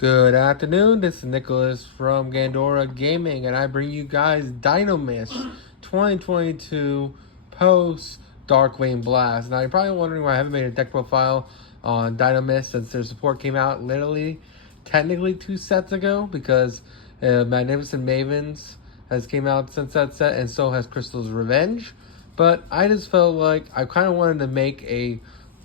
Good afternoon, this is Nicholas from Gandora Gaming, and I bring you guys Dinomist 2022 post DarkWing Blast. Now, you're probably wondering why I haven't made a deck profile on Dinomist since their support came out technically 2 sets ago, because Magnificent Mavens has came out since that set, and so has Crystal's Revenge. But I just felt like I kind of wanted to make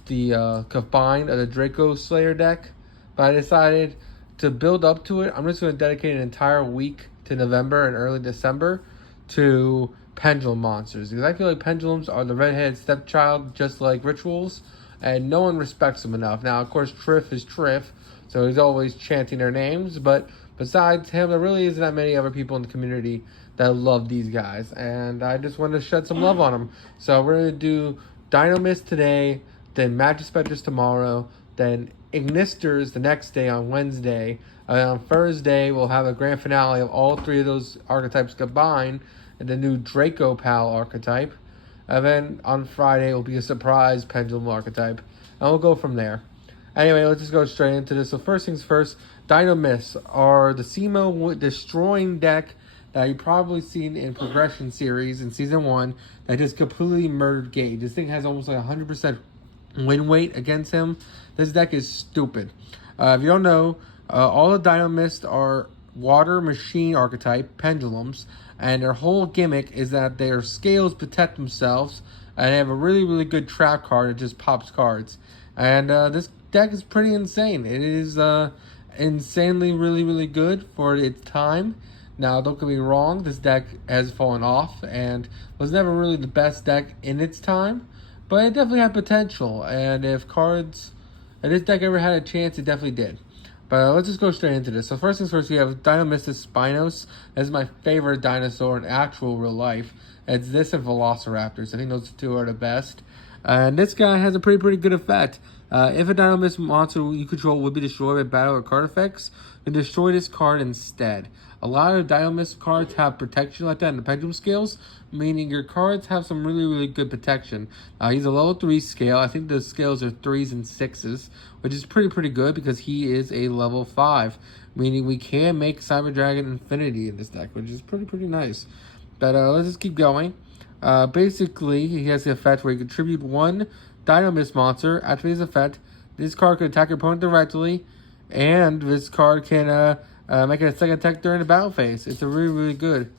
the combine of the Draco Slayer deck, but I decided to build up to it. I'm just going to dedicate an entire week to November and early December to pendulum monsters, because I feel like pendulums are the redheaded stepchild, just like rituals, and no one respects them enough. Now, of course, Triff is Triff, so he's always chanting their names, but besides him, there really isn't that many other people in the community that love these guys, and I just wanted to shed some love on them. So we're going to do Dinomist today, then Magic Spectres tomorrow, then Ignisters the next day on Wednesday. On Thursday, we'll have a grand finale of all 3 of those archetypes combined and the new Draco Pal archetype. And then on Friday, will be a surprise Pendulum archetype. And we'll go from there. Anyway, let's just go straight into this. So first things first, Dinomists are the Simo destroying deck that you've probably seen in Progression Series in Season 1 that just completely murdered Gage. This thing has almost like 100% win weight against him. This deck is stupid. If you don't know, all the Dinomists are water machine archetype pendulums, and their whole gimmick is that their scales protect themselves, and they have a really good trap card that just pops cards. And this deck is pretty insane. It is insanely really good for its time. Now, don't get me wrong, this deck has fallen off and was never really the best deck in its time, but it definitely had potential, and if this deck ever had a chance, it definitely did. But let's just go straight into this. So first things first, we have Dinomistus Spinos. That's my favorite dinosaur in actual real life. It's this and Velociraptors. I think those 2 are the best. And this guy has a pretty good effect. If a Dinomist monster you control would be destroyed by battle or card effects, then destroy this card instead. A lot of Dinomist cards have protection like that in the pendulum scales, meaning your cards have some really good protection. He's a level 3 scale. I think the scales are 3s and 6s, which is pretty good because he is a level 5, meaning we can make Cyber Dragon Infinity in this deck, which is pretty nice. But let's just keep going. Basically, he has the effect where you contribute 1 Dinomist monster. After his effect, this card can attack your opponent directly, and this card can make it a second attack during the battle phase. It's a really good.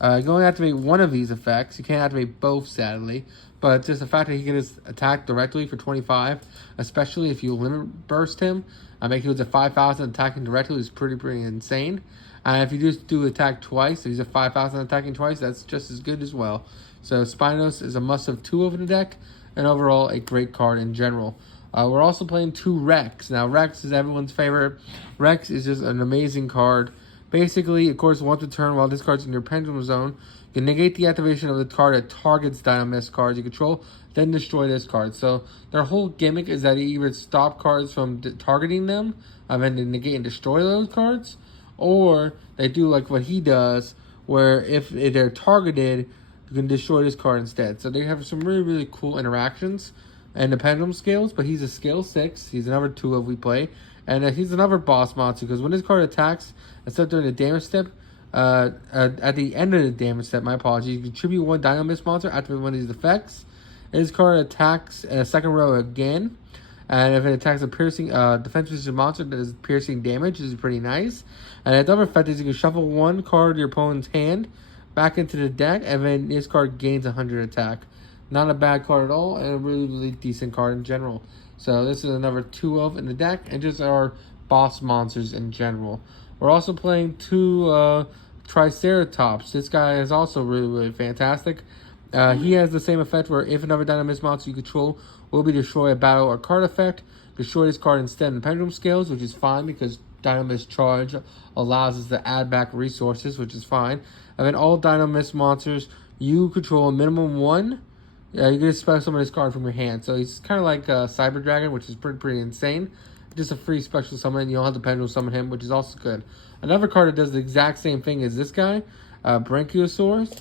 You can only activate 1 of these effects. You can't activate both, sadly. But just the fact that he can just attack directly for 25, especially if you limit burst him, make him a 5,000 attacking directly, is pretty insane. And if you just do attack twice, if he's a 5,000 attacking twice, that's just as good as well. So Spinos is a must-have 2 over the deck, and overall a great card in general. We're also playing 2 Rex. Now, Rex is everyone's favorite. Rex is just an amazing card. Basically, of course, once per turn, while this card's in your pendulum zone, you can negate the activation of the card that targets Dinomist cards you control, then destroy this card. So their whole gimmick is that you either stop cards from targeting them, and then they negate and destroy those cards, or they do like what he does, where if they're targeted, you can destroy this card instead. So they have some really cool interactions and the pendulum scales, but he's a scale 6. He's another 2 if we play. And he's another boss monster, because when this card attacks, except during the damage step, at the end of the damage step, my apologies, you contribute 1 Dinomist monster after one of these effects. This card attacks in a second row again. And if it attacks a piercing defensive monster that is piercing damage, this is pretty nice. And another effect is you can shuffle 1 card of your opponent's hand back into the deck, and then this card gains 100 attack. Not a bad card at all, and a really decent card in general. So this is another 2 of in the deck, and just our boss monsters in general. We're also playing 2 Triceratops. This guy is also really fantastic. He has the same effect where if another Dinomist monster you control will be destroyed a battle or card effect, destroy this card instead in the pendulum scales, which is fine because Dinomist Charge allows us to add back resources, which is fine. And then all Dinomist monsters you control a minimum 1. You can just special summon this card from your hand. So he's kind of like Cyber Dragon, which is pretty insane. Just a free special summon. You don't have to pendulum summon him, which is also good. Another card that does the exact same thing as this guy, Brachiosaurus.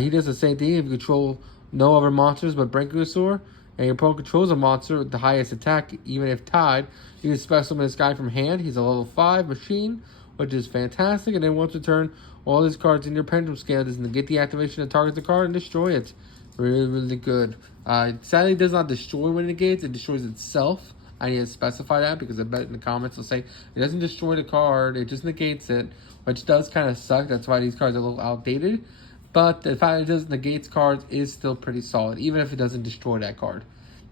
He does the same thing. If you control no other monsters but Brachiosaur, and your opponent controls a monster with the highest attack, even if tied, you can special summon this guy from hand. He's a level 5 machine, which is fantastic. And then once per turn, all these cards in your pendulum scale does negate the activation that targets the card and destroy it. Really, really good. Sadly, it does not destroy when it negates. It destroys itself. I need to specify that because I bet in the comments will say it doesn't destroy the card. It just negates it, which does kind of suck. That's why these cards are a little outdated. But the fact that it does negate cards is still pretty solid, even if it doesn't destroy that card.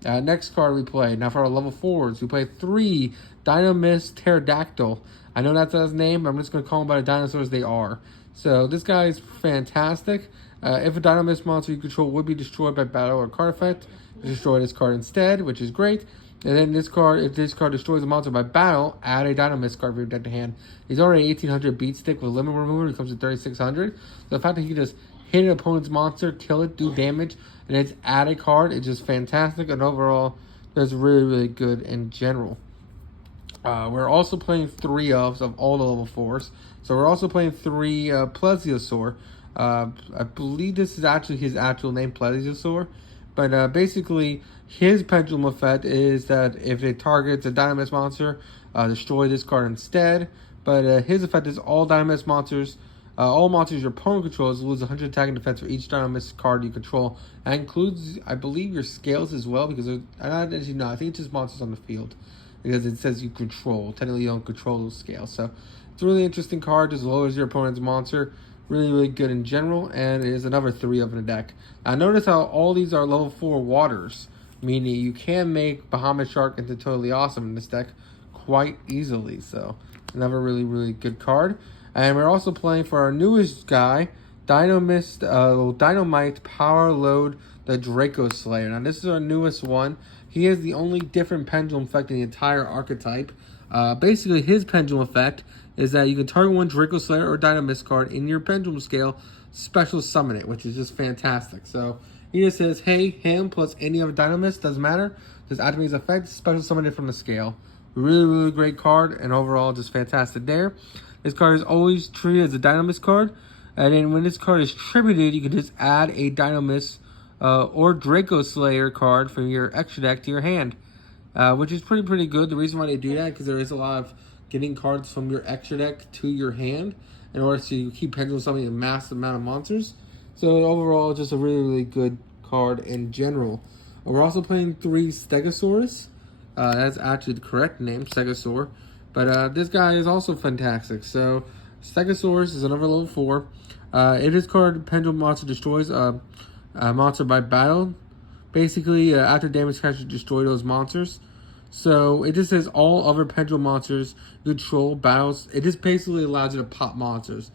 Next card we play. Now for our level 4s, we play 3 Dinomist Pterodactyl. I know that's his name, but I'm just going to call them by the dinosaurs they are. So this guy is fantastic. If a Dinomist monster you control would be destroyed by battle or card effect, you destroy this card instead, which is great. And then this card, if this card destroys a monster by battle, add a Dinomist card for your deck to hand. He's already 1800 beat stick with limit remover. He comes to 3600. So the fact that he can just hit an opponent's monster, kill it, do damage, and it's add a card, it's just fantastic. And overall, that's really, really good in general. We're also playing 3 of all the level 4s. So we're also playing 3 Plesiosaur. I believe this is actually his actual name, Plesiosaur. But basically, his pendulum effect is that if it targets a Dinomist monster, destroy this card instead. But his effect is all Dinomist monsters, all monsters your opponent controls lose 100 attack and defense for each Dinomist card you control. That includes, I believe, your scales as well, because I think it's just monsters on the field. Because it says you control. Technically, you don't control those scales. So, it's a really interesting card. Just lowers your opponent's monster. Really, really good in general. And it is another 3 of in the deck. Now, notice how all these are level 4 waters. Meaning you can make Bahamut Shark into totally awesome in this deck quite easily. So, another really, really good card. And we're also playing for our newest guy, Dinomist, Dynamite Power Load the Draco Slayer. Now, this is our newest one. He has the only different pendulum effect in the entire archetype. Basically, his pendulum effect is that you can target one Draco Slayer or Dinomist card in your pendulum scale, special summon it, which is just fantastic. So, he just says, hey, him plus any other Dinomist, doesn't matter. Just activate his effect, special summon it from the scale. Really, really great card, and overall, just fantastic there. This card is always treated as a Dinomist card. And then when this card is tributed, you can just add a Dinomist or Draco Slayer card from your extra deck to your hand, which is pretty good. The reason why they do that is because there is a lot of getting cards from your extra deck to your hand in order to keep pendulum summoning a massive amount of monsters. So overall, just a really, really good card in general. We're also playing 3 Stegosaurus. That's actually the correct name, Stegosaur. But this guy is also fantastic. So Stegosaurus is another level 4. If this card pendulum monster destroys a monster by battle, basically after damage capture, destroy those monsters. So it just says all other pendulum monsters control battles. It just basically allows you to pop monsters.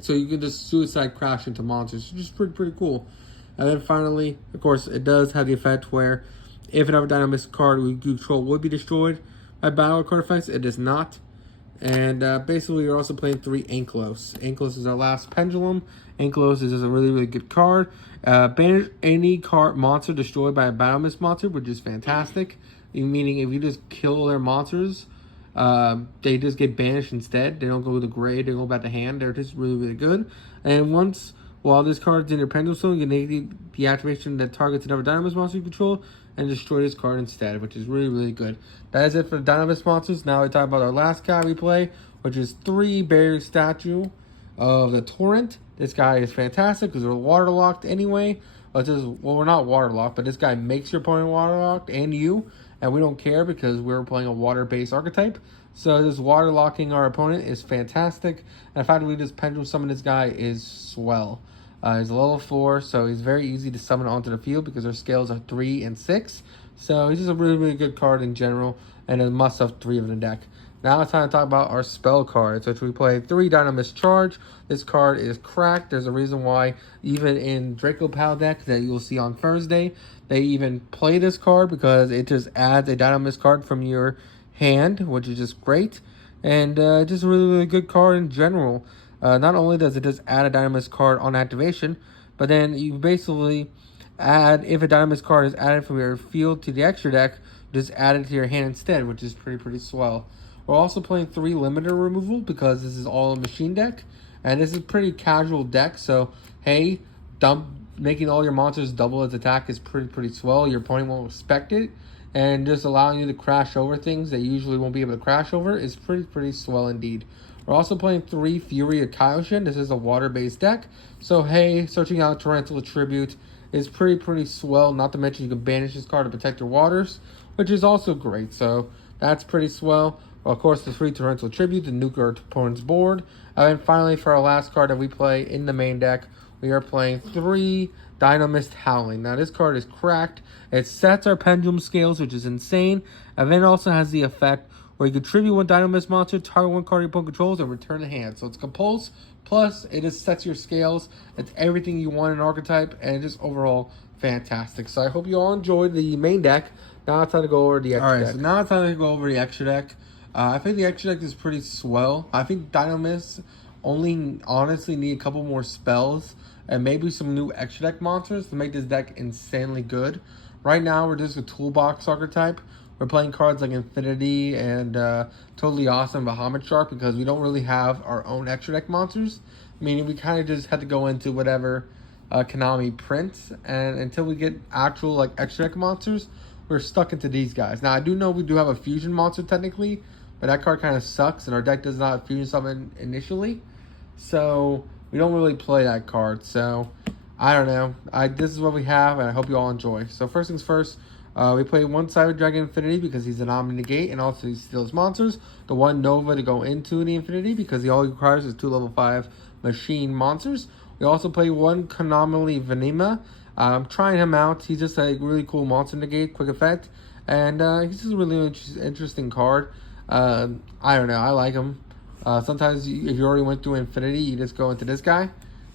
So you can just suicide crash into monsters, which is pretty cool. And then finally, of course, it does have the effect where if another Dinomist card we control would be destroyed by battle card effects, it does not. And basically, you're also playing 3 Anklos. Anklos is our last pendulum. Anklos is just a really, really good card. Banish any card monster destroyed by a Dinomist monster, which is fantastic. Meaning, if you just kill their monsters, they just get banished instead. They don't go to the grave, they go back to hand. They're just really, really good. And while this card's in your pendulum zone, you can make the activation that targets another Dinomist monster you control and destroy this card instead, which is really, really good. That is it for the Dinomist monsters. Now we talk about our last guy we play, which is 3 Barrier Statue of the Torrent. This guy is fantastic because we're waterlocked anyway. Well, we're not waterlocked, but this guy makes your opponent waterlocked and you. And we don't care because we're playing a water-based archetype. So this waterlocking our opponent is fantastic. And the fact that we just pendulum summon this guy is swell. He's a level 4, so he's very easy to summon onto the field because our scales are 3 and 6. So he's just a really, really good card in general, and a must-have 3 of the deck. Now it's time to talk about our spell cards, which we play 3 Dinomist Charge. This card is cracked. There's a reason why even in Draco Pal deck that you'll see on Thursday, they even play this card because it just adds a Dinomist card from your hand, which is just great. And just a really, really good card in general. Not only does it just add a Dinomist card on activation, but then you basically add, if a Dinomist card is added from your field to the extra deck, just add it to your hand instead, which is pretty swell. We're also playing 3 limiter removal because this is all a machine deck, and this is a pretty casual deck. So hey, dump making all your monsters double its attack is pretty swell. Your opponent won't expect it, and just allowing you to crash over things that you usually won't be able to crash over is pretty swell indeed. We're also playing 3 Fury of Kaioshin. This is a water-based deck, so hey, searching out Torrential Tribute is pretty swell. Not to mention you can banish this card to protect your waters, which is also great. So that's pretty swell. Well, of course, the 3 Torrential Tribute to nuke our opponent's board. And then finally, for our last card that we play in the main deck, we are playing 3 Dinomist Howling. Now, this card is cracked. It sets our pendulum scales, which is insane. And then it also has the effect where you contribute 1 Dinomist monster, target 1 card your opponent controls, and return the hand. So it's compulse, plus it just sets your scales. It's everything you want in archetype, and just overall fantastic. So I hope you all enjoyed the main deck. Now it's time to go over the extra deck. So now it's time to go over the extra deck. I think the extra deck is pretty swell. I think Dinomist only honestly need a couple more spells and maybe some new extra deck monsters to make this deck insanely good. Right now, we're just a toolbox archetype. We're playing cards like Infinity and Totally Awesome Bahamut Shark because we don't really have our own extra deck monsters. Meaning we kind of just had to go into whatever Konami prints. And until we get actual like extra deck monsters, we're stuck into these guys. Now, I do know we do have a fusion monster technically, but that card kind of sucks, and our deck does not fusion summon initially. So we don't really play that card. So I don't know. This is what we have, and I hope you all enjoy. So first things first, we play 1 Cyber Dragon Infinity because he's an Omni-Negate, and also he steals monsters. The 1 Nova to go into the Infinity because all he requires is 2 level 5 machine monsters. We also play 1 Konami Venima. I'm trying him out. He's just a really cool monster negate, quick effect, and he's just a really interesting card. I don't know. I like him. Sometimes if you already went through Infinity, you just go into this guy.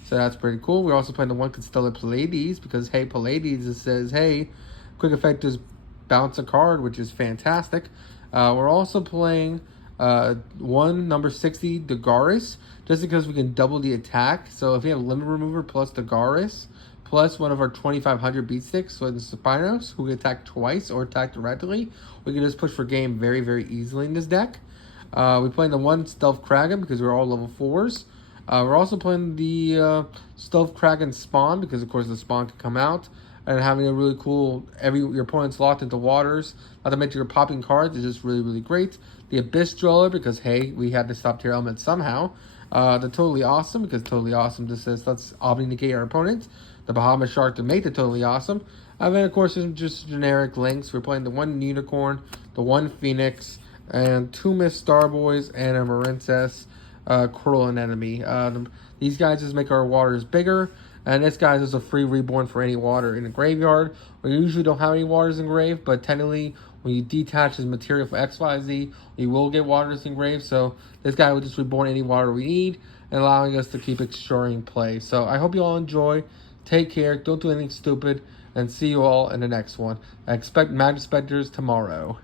So that's pretty cool. We're also playing the 1 Constellar Pallades because, hey, Pallades, it says, hey, quick effect just bounce a card, which is fantastic. We're also playing 1 number 60 Dagaris just because we can double the attack. So if you have Limit Remover plus Dagaris, plus one of our 2500 beat sticks, so the Spinos, who can attack twice or attack directly, we can just push for game very easily in this deck. We're playing the 1 Stealth Kraken because we're all level 4s. We're also playing the Stealth Kraken Spawn because, of course, the Spawn can come out. And having a really cool, your opponent's locked into waters. Not to mention your popping cards is just really great. The Abyss Dweller because, hey, we had to stop tier element somehow. The Totally Awesome because Totally Awesome just says let's Omni-Negate our opponent. The Bahamut Shark to make the Totally Awesome. And then, of course, there's just generic links. We're playing the 1 Unicorn, the 1 Phoenix, and 2 Miss Starboys, and a Marincess, Cruel Anemone. These guys just make our waters bigger. And this guy's just a free reborn for any water in the graveyard. We usually don't have any waters in grave, but technically, when you detach his material for XYZ, you will get waters in grave. So this guy will just reborn any water we need, and allowing us to keep extreme play. So I hope you all enjoy. Take care. Don't do anything stupid. And see you all in the next one. I expect Magic Specters tomorrow.